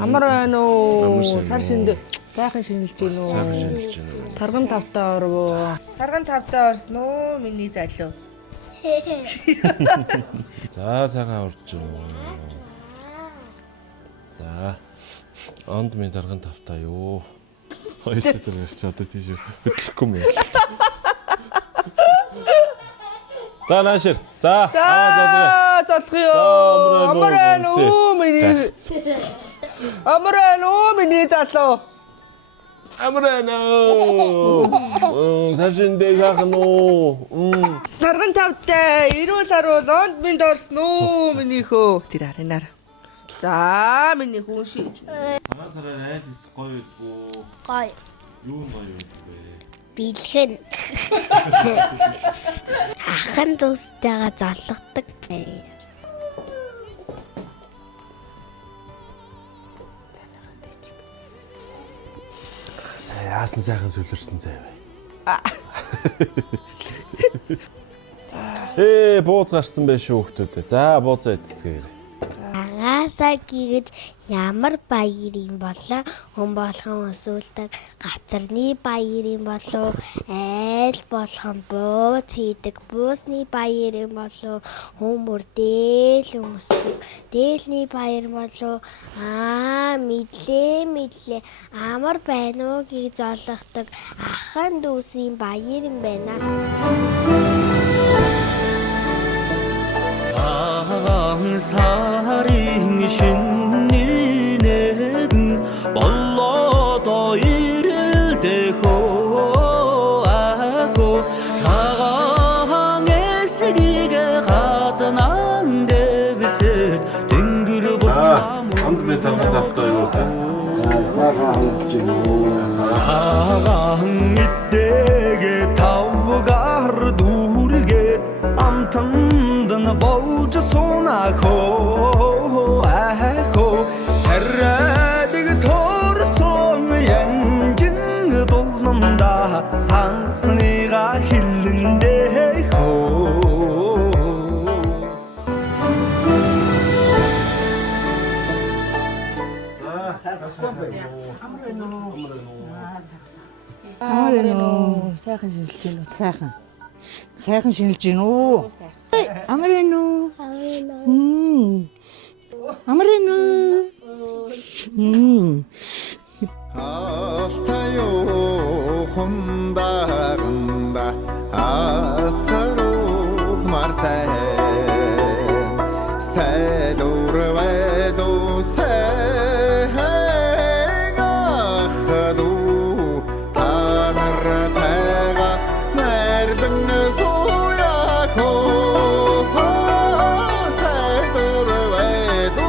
Амар байна уу? Сар шиндэ сайхан шинжилж гин үү? Тарган тавтаа орвоо. Тарган тавтаа орсон уу? Миний залуу. За сайхан урж. За. Онд минь тарган тавтаа юу? Хоёр литр явж одоо тийш хөдлөхгүй юм. За наашир. За. Залгё. Амран уу миний. Амран уу миний залуу. Амран уу. Сашиндэ сайхан уу. Тарган тавтай 90 сар бол онд минь орсон уу миний хөө. Тэр харинаар. За миний хүн шийж. Санаа сараар айл хис гоё уу? Гоё. Юу гоё вэ? Бэлхэн. Ахын дүүстэйгээ золгодог. Яасан сайхан сүлэрсэн заяа. Бууз гарсан байх шүү хүмүүстээ. За бууз эцгээе. Агаасаа гэгж ямар баяр юм болоо хүн болгон өсүүлдэг гацарны баяр юм болоо айл болгон бууз хийдэг буусны баяр юм болоо хүн бүр дээл өмсдөг дээлний баяр болоо мэдлээ амар байна уу гэж золгодог ахын дүүсийн баяр юм байна. Сарын шиннинэг боллоо ирэлдэх оо цагаан эсгийг гаднан дэвсэд тэнгэр болоо Онд минь тарган тавтаа юу та? цагаан идэгэ тавгаар дүүргээд амтанд нь болж сунахоо саррадаг торсон янжин дулнамда сансныга хилэндээ хөө Амрано сайхан шинжилж гин үү? Сайхан шинжилж гин үү? Амрано. Амрано. Алтайо хундаганда асарул марсай сэлурвэдо сэгэхаду танартайга нэрдэн сояхо сэлурвэдо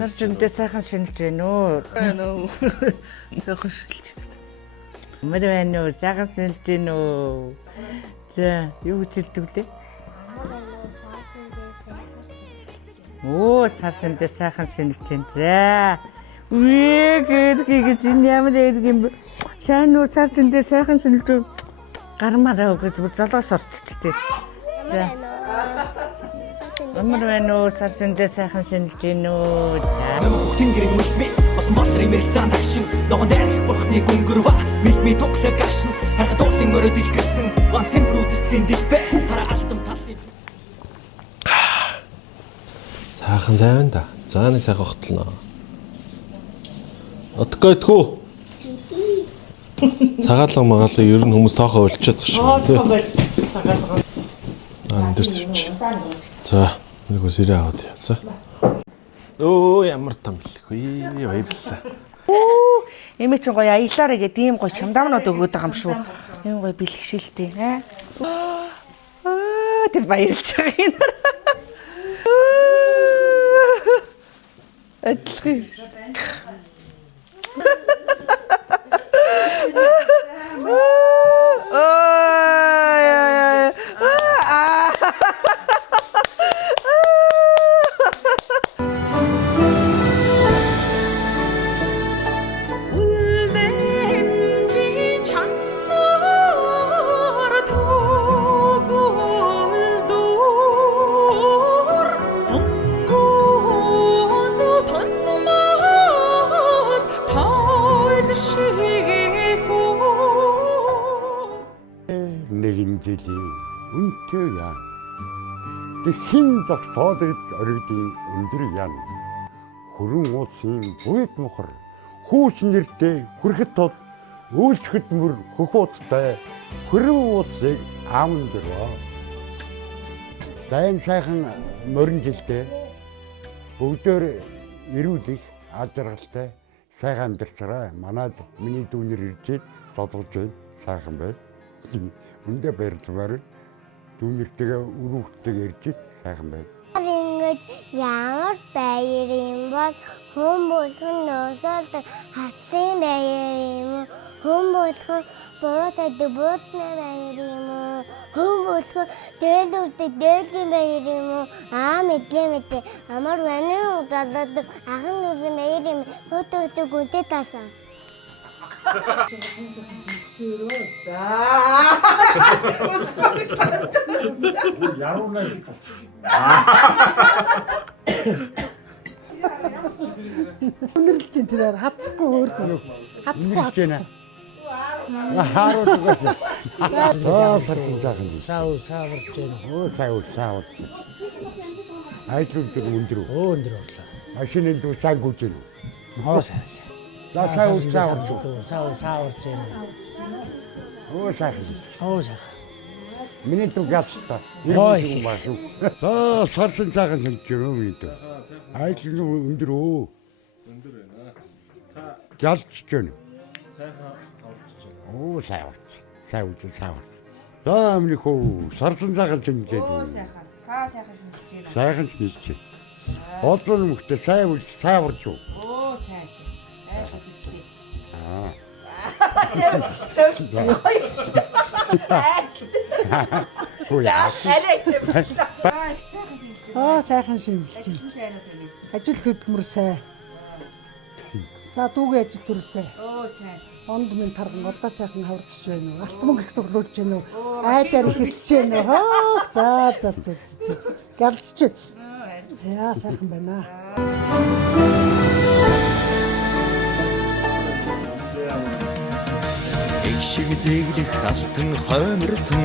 Саржинтэй сайхан шинжилж байна уу? Сайхан шинжилж байна. Амар байна уу? Сайхан шинжилж байна уу? За, юу гэж хэлдэг лээ? Оо, саржинтэй сайхан шинжилж байна. За. Гэж энэ ямар яриг юм бэ? Сайн уу саржинтэй сайхан шинжилж гармаараа гэж золоос орччихтэй. За. Амар байна уу саржинтэй сайхан шинжилж байна уу? Тэнгэрийн үлми бас болрын мэрцаан тагшин ногоон дээрх бурхны гүнгэрва мэлми тоглог гашин харах дуулын өрөөд илгэрсэн ван sempre үзэсгийн дибэ хара алтан талын Сайхан сайн да. За нэг сайхан хотлно. Отгойтгүй. Цагаалга магаалга ер нь хүмүүс тоохоо өлчөөд байгаа шүү дээ. Аа дэрч. За нэг үсэрээ аваад яа. За. Оо ямар тамлгүй баярлалаа. Эмээ чинь гоё аялаарэ гэдэг ийм гоё чамдаамнууд өгөөд байгаа юм шүү. Ийм гоё бэлгшээлтэй тэр баярлж байгаа юм. Адилхан. Нэгэн жилийн үнэтэй яа. Тэг хин зогсоод оригдын өндөр яа. Хөрөн уусын буйд мохор хүүс нэртэй хүрэхэд тод үйлчлэхэд мөр хөх уцтай хөрөн уусыг аамн дөрөө. Сайхан морин жилдээ бүгдээр ирүүлэх ажралтай сайхан амьдарсараа манад миний дүүнэр ирж зодгож байна сайхан бай. Үндэ баярлалаа. Дүүнэртэйгээ өрөвхтэйг ирж сайхан бай. Ингэж ямар баяр юм бол хүмүүс нөөсөд хатсан баяр юм уу? Хүмүүс буудад буудны баяр юм уу? Хүмүүс дээлүүрдэг дээлийн баяр юм уу? Мэдлээ. Амар ваны удадаг ахын нүрийн баяр юм. Хөтөг үнтэй тасаа. Өнөрлж ин тэрээр хацхгүй хөөрхөн. Хацхгүй. Хаарууд гэх. Сарсан жаахан. Сааварч байна. Саавар. Айтлууд өндөр. Өндөр орлоо. Машины дүү сайн гүйж байна. Хоосаас. Сааварч байна. Сайхан. Миний дүү гацта. Сарсан жаахан хэлж байна миний дүү. Айтлууд өндөр өө. Өндөр байна. Галч байна. Сааварч. Даамны хөө сарсан цагаан шинжээд. Сайхан. Та сайхан шинжилж байна. Сайхан шинжилж. Одлон мөхтэй сааварч юу? Сайсан. Хэслээ. Сайхан шинжилж. Ажил хөдөлмөр сайн. За дүүгийн ажил төр сайн. Сайсан. Онд минь тарган одоо сайхан хаварчж байна уу? Алт мөнгө их цуглуулж байна уу? Айдаар ихэлж байна уу? За. Галзч. За сайхан байна. Шиг зэглэх алтан хоймор түн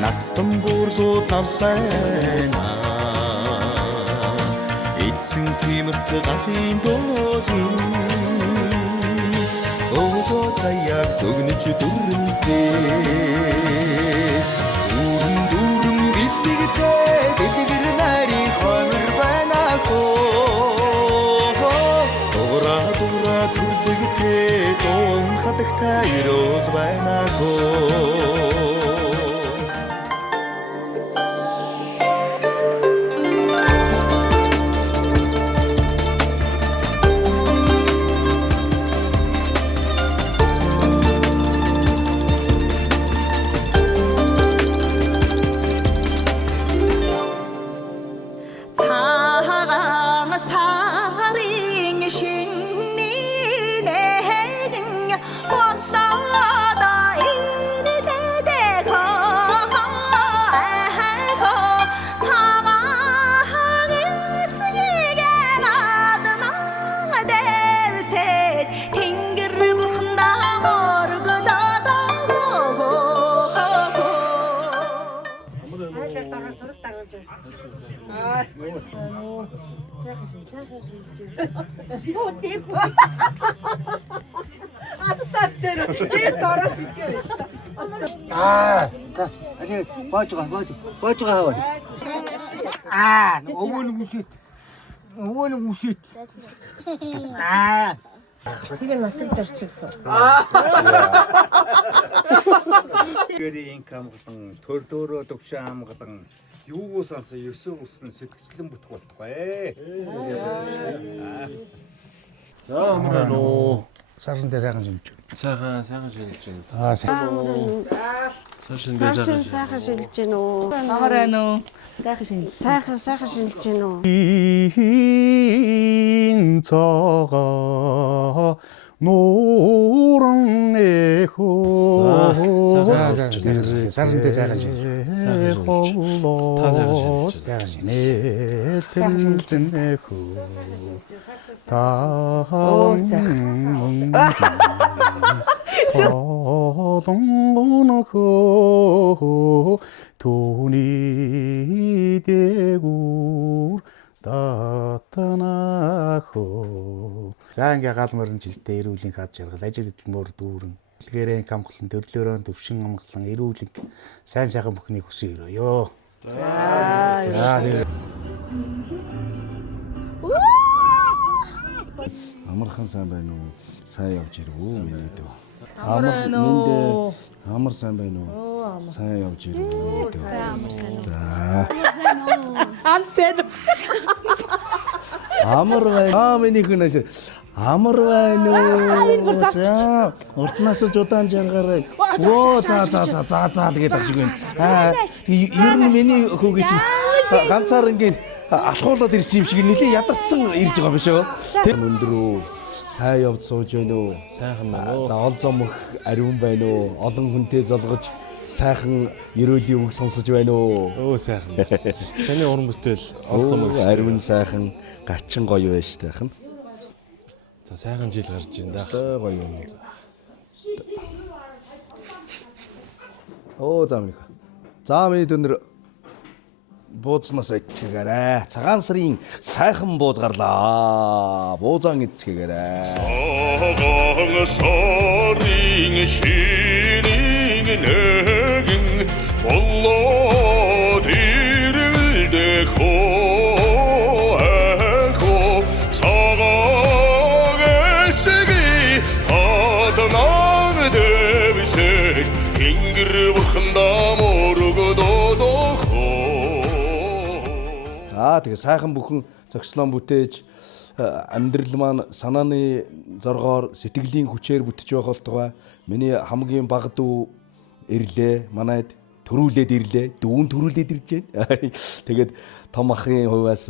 настан буурлууд наллайна эцэн фимэрт галын доолын өөдөө цаяг зөгнөж дүрмсдээ дүрм битгтэй дэлгэр нарийн хоймор байна дура түрлэгтэй хатагтай ирүүл байна гоо Bolsada Бааж байгаа. Өвөө үсэт. Тэгээ нацаг дөрчихсөн. Гэрийн инкам болон төр дөөрөө төвшөө амгалан юугоос анса 9 үснэ сэтгцлэн бүтэх болтугай. За амраа нөө. Сарсантай сайхан шинж. Сайхан шинж байна. Сайхан Сайхан шилж гин үү? Амраа нөө. Сайхан шилж гин үү? ин цага нууран эхөө сарсантай сайхан шинж. нэтэлзэн эхөө солонгонохоо түүний дээгүүр татанахоо. За ингээ гал мөрөн жилдээ эрүүлэн хаад жаргал ажил хөдөлмөр дүүрэн илгээрэн камглан төрлөөрөө төвшин амглан эрүүлэн сайн сайхан бүхнийг хүсэн өрөөё. Амархан сайн байна уу? Сайн явж ирв үү миний дөө. Амар сайн байна уу? Сайн явж ирв үү миний дөө. Амар байна. Миний хүнээс амар байна уу? За уртнаас удаан жаргаарай. Оо за тэгээд ашиг байна. Ер нь миний хөөгээ чи ганцаар ингээд алхуулаад ирсэн юм шиг нэлээ ядарсан ирж байгаа биш үү? Өндрөө сайн явж сууж байна уу? Сайхан нөө. За олзоо мөх ариун байна уу? Олон хүнтэй золгож сайхан ерөөлийн үг сонсож байна уу? Өө сайхан. Таны уран бүтээл олцсон мөн. Ариун сайхан гачин гоё байна штэ хань. За сайхан жил гарч ин да. Өстой гоё юм. Оо за минь. За миний өндөр буузнаас эцгээрээ цагаан сарын сайхан бууз гарлаа. Буузаан эцгээрээ. Цагаан сарын ширин нэгэн болоод ирэлдэх хоо цагаан эсги татнаг дэвсэг тэнгэр бурхандаа мөргөдөө. Тэгээ сайхан бүхэн зохицлон бүтээж амьдрал маань санааны зоргоор сэтгэлийн хүчээр бүтэж байх болтугай. Миний хамгийн бага дүү ирлээ. Манайд төрүүлээд ирлээ. Дүүн төрүүлээд ирж байна. Тэгээд том ахын хувьас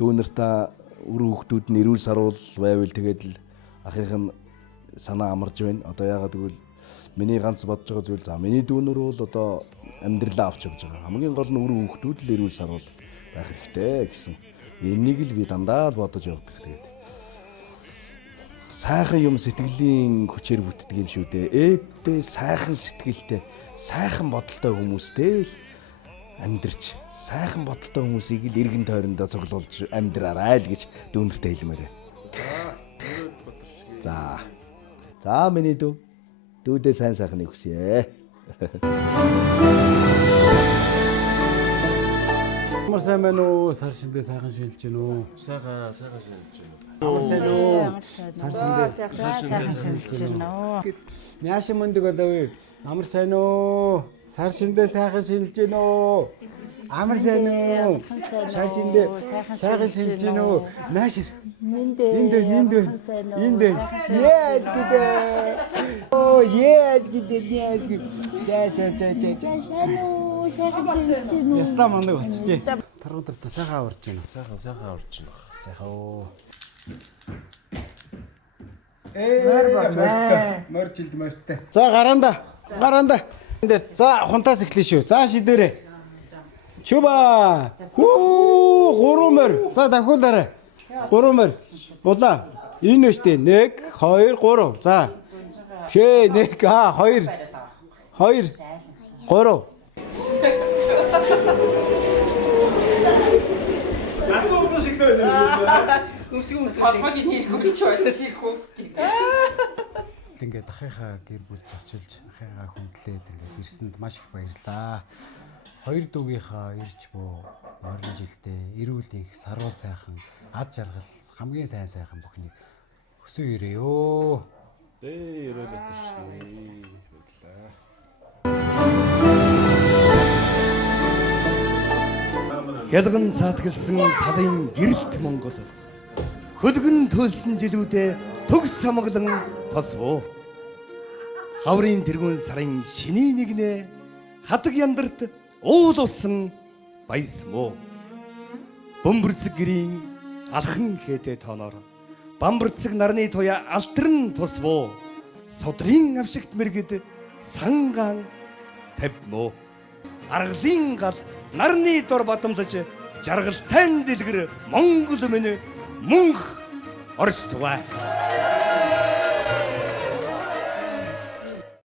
дүүнартаа үр хүүхдүүд нь эрүүл саруул байвал тэгээд л ахынх нь санаа амарж байна. Одоо яагаад гэвэл миний ганц бодож байгаа зүйл за миний дүүнөр бол одоо амьдралаа авч явж байгаа. Хамгийн гол нь үр хүүхдүүд л эрүүл саруул байх хэрэгтэй гэсэн. Энийг л би дандаа л бодож явдаг. Тэгээд сайхан юм сэтгэлийн хүчээр бүтдэг юм шүү дээ. Ээдтэй сайхан сэтгэлтэй, сайхан бодолтой хүмүүстэй л амьдрч, сайхан бодолтой хүмүүсийг л эргэн тойрондоо цуглуулж амьдраарай л гэж дүүнэртэй хэлмээр байна. За. За миний дүү. Дүүдээ сайн сайхныг хүсье. Амар сайн байна уу? Сар шиндээ сайхан шилж гин үү? Сайхан шинж байна. Амар сайн уу? Сар Сайхан шилж гинөө. Няшин мөндөг болов. Амар сайн уу? Сар шиндээ сайхан шилж гин үү? Амар сайн уу? Сар шиндээ сайхан шилж гин үү? Наашир. Энд. Яад гэдэг. Оо яад гэдэг. За. Яста мандаг болчихжээ. Таргуутарта сайхан аварч байна. Сайхан аварч байна. Сайхан оо. Моржилд. За гараанда. За хунтаас эхлэе шүү. За шидээрээ. Чуба. Хүү 3 морь. За давхуулаарай. 3 морь. Улаа. Энэ өштэй 1 2 3. За. Шээ 1 2 3. Ацуу шиг Ингээд ахыхаа гэр бүл зочилж ахыхаа хүндлээд ингээд ирсэнд маш их баярлаа. Хоёр дүүгийнхаа ирж буу морин жилдээ эрүүл их саруул сайхан ад жаргал хамгийн сайхан бүхнийг өсөө ирээ ёо. Эрүүл өтөршгий. Баярлаа. Хялган саатгалсан талын гэрэлт Монгол. Хөлгөн төлсөн жилүүдээ төгс самглан тосвоо. Хаврын тэргүүн сарын шиний нэгнээ хадаг яндарт уул усан баясmoo. Бөмбөрцөг гэрийн алхан хээтэй тооноор бамбарцэг нарны туяа алтран тусвоо. Содрын авшигт мэргэд сангаан тавьmoo. Аргалын гал нарны дор бадамлаж жаргалтай дэлгэр Монгол минь мөнх орч тугай.